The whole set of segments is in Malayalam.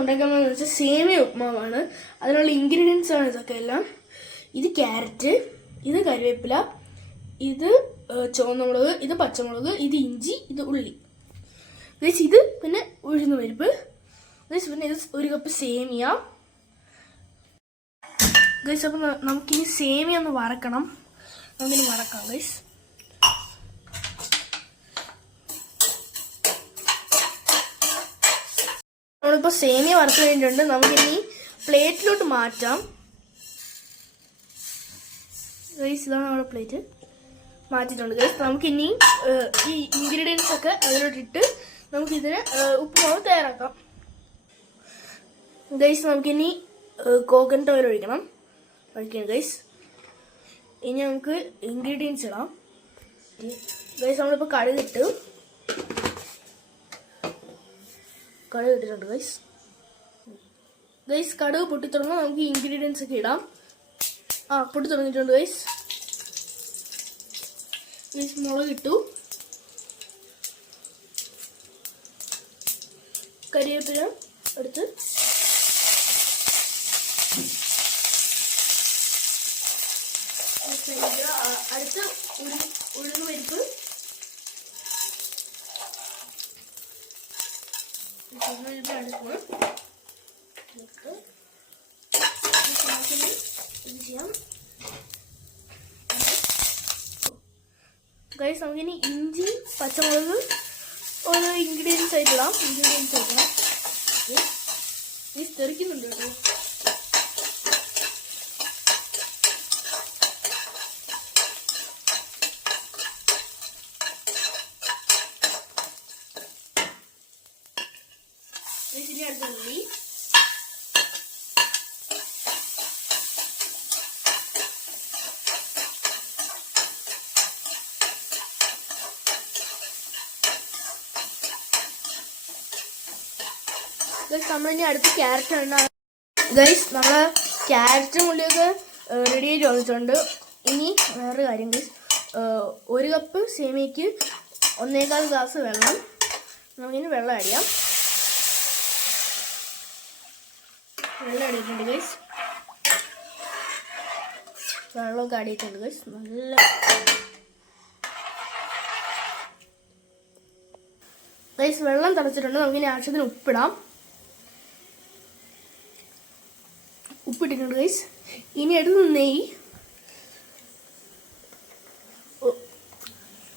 ഉണ്ടാക്കാൻ പോകുന്നത് വെച്ചാൽ സേമിയ ഉപ്മാവാണ്. അതിനുള്ള ഇൻഗ്രീഡിയൻസ് ആണ് ഇതൊക്കെ എല്ലാം. ഇത് ക്യാരറ്റ്, ഇത് കറിവേപ്പില, ഇത് ചുവന്നമുളക്, ഇത് പച്ചമുളക്, ഇത് ഇഞ്ചി, ഇത് ഉള്ളി. ഗൈസ് ഇത് പിന്നെ ഉഴുന്ന് പരിപ്പ്. ഗൈസ് പിന്നെ ഇത് 1 കപ്പ് സേമിയ. ഗൈസ് അപ്പം നമുക്കിനി സേമിയ ഒന്ന് വറക്കണം. നമുക്കിനി വറക്കാം ഗൈസ്. നമ്മളിപ്പോൾ സേമിയ വറുത്ത് കഴിഞ്ഞിട്ടുണ്ട്. നമുക്കിനി പ്ലേറ്റിലോട്ട് മാറ്റാം. ഗൈസ് ഇതാണ് നമ്മുടെ പ്ലേറ്റ്, മാറ്റിയിട്ടുണ്ട് ഗൈസ്. നമുക്കിനി ഈ ഇൻഗ്രീഡിയൻസ് ഒക്കെ അതിലോട്ടിട്ട് നമുക്കിതിന് ഉപ്പുമാവ് തയ്യാറാക്കാം. ഗൈസ് നമുക്കിനി കോക്കനട്ട് ഓയിൽ ഒഴിക്കണം. ഗൈസ് ഇനി നമുക്ക് ഇൻഗ്രീഡിയൻസ് ഇടാം. ഗൈസ് നമ്മളിപ്പോൾ കടുകിട്ടുണ്ട് ഗൈസ്. ഗൈസ് കടുക് പൊട്ടിത്തുടങ്ങുമ്പോൾ നമുക്ക് ഇൻഗ്രീഡിയൻസ് ഒക്കെ ഇടാം. പൊട്ടി തുടങ്ങിയിട്ടുണ്ട് ഗൈസ്. ഗൈസ് മുളക് ഇട്ടു, കരിവേപ്പില എടുത്ത്, അടുത്ത് ഉഴുന്ന് പരിപ്പ്, ഗൈസ് നമുക്കിനി ഇഞ്ചി പച്ചമുളക് ഓരോ ഇൻഗ്രീഡിയൻസ് ആയിട്ടിടാം. ഈ തെറിക്കുന്നുണ്ട് കേട്ടോ. ഇനി അടുത്ത ഉള്ളി, നമ്മളിനി അടുത്ത് ക്യാരറ്റ് ആണ്. ഗൈസ് നമ്മള് ക്യാരറ്റും ഉള്ളിയൊക്കെ റെഡി ആയിട്ട് വന്നിട്ടുണ്ട്. ഇനി വേറൊരു കാര്യം ഗൈസ്, 1 കപ്പ് സേമിയക്ക് 1.25 ഗ്ലാസ് വെള്ളം. നമുക്കിനി വെള്ളം ആഡ് ചെയ്യാം. വെള്ളം ആഡ് ചെയ്തിട്ടുണ്ട് ഗൈസ്. വെള്ളമൊക്കെ ആഡ് ചെയ്തിട്ടുണ്ട് ഗൈസ്. നല്ല ഗൈസ് വെള്ളം തിളച്ചിട്ടുണ്ട്. നമുക്കിനി ആവശ്യത്തിന് ഉപ്പിടാം. ഉപ്പിട്ടിട്ടുണ്ട് ഗൈസ്. ഇനി എടുത്ത് നെയ്യ്,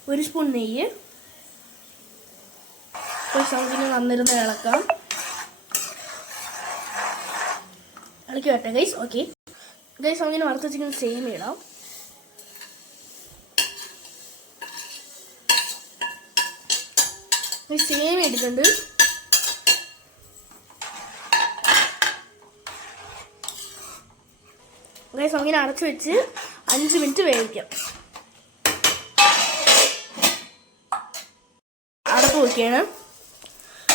1 സ്പൂൺ നെയ്യ്. നമുക്കിനി വന്നിരുന്ന് ഇളക്കാം. ഇളക്കി വരട്ടെ ഗൈസ്. ഓക്കെ ഗൈസ് നമുക്കിനി വറുത്ത് വെച്ചിരിക്കുന്ന സേമിയ ഇടാം. സേമിയ ഇട്ടിട്ടുണ്ട്. ഗൈസ് നമുക്കിനി അടച്ചു വെച്ച് 5 മിനിറ്റ് വേവിക്കാം. അടപ്പ് വെക്കുകയാണ്.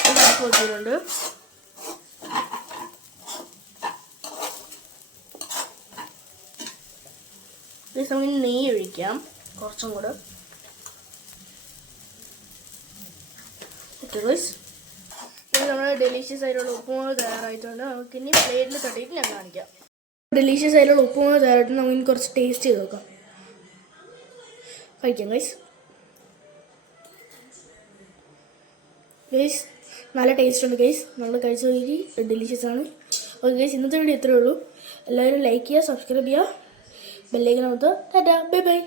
അടപ്പ് വെച്ചിട്ടുണ്ട്. ഗൈസ് നമുക്കിനി നെയ്യ് ഒഴിക്കാം കുറച്ചും കൂടെ. നമ്മുടെ ഡെലീഷ്യസ് ആയിട്ടുള്ള ഉപ്പുമാവ് തയ്യാറായിട്ടുണ്ട്. നമുക്കിനി പ്ലേറ്റിൽ തട്ടിയിട്ട് ഞാൻ കാണിക്കാം. ഡെലീഷ്യസ് ആയിട്ടുള്ള ഉപ്പുമാവ് തയ്യാറായിട്ട് നമുക്കിനി കുറച്ച് ടേസ്റ്റ് ചെയ്ത് നോക്കാം. കഴിക്കാം ഗൈസ്. ഗൈസ് നല്ല ടേസ്റ്റ് ഉണ്ട് ഗൈസ്. നമ്മൾ കഴിച്ച നോക്കി ഡെലീഷ്യസ് ആണ്. ഓക്കെ ഗൈസ് ഇന്നത്തെ വീഡിയോ ഇത്രയേ ഉള്ളൂ. എല്ലാവരും ലൈക്ക് ചെയ്യുക, സബ്സ്ക്രൈബ് ചെയ്യുക, ബെല്ലൈക്കൻ അമർത്തുക. Tata, bye bye.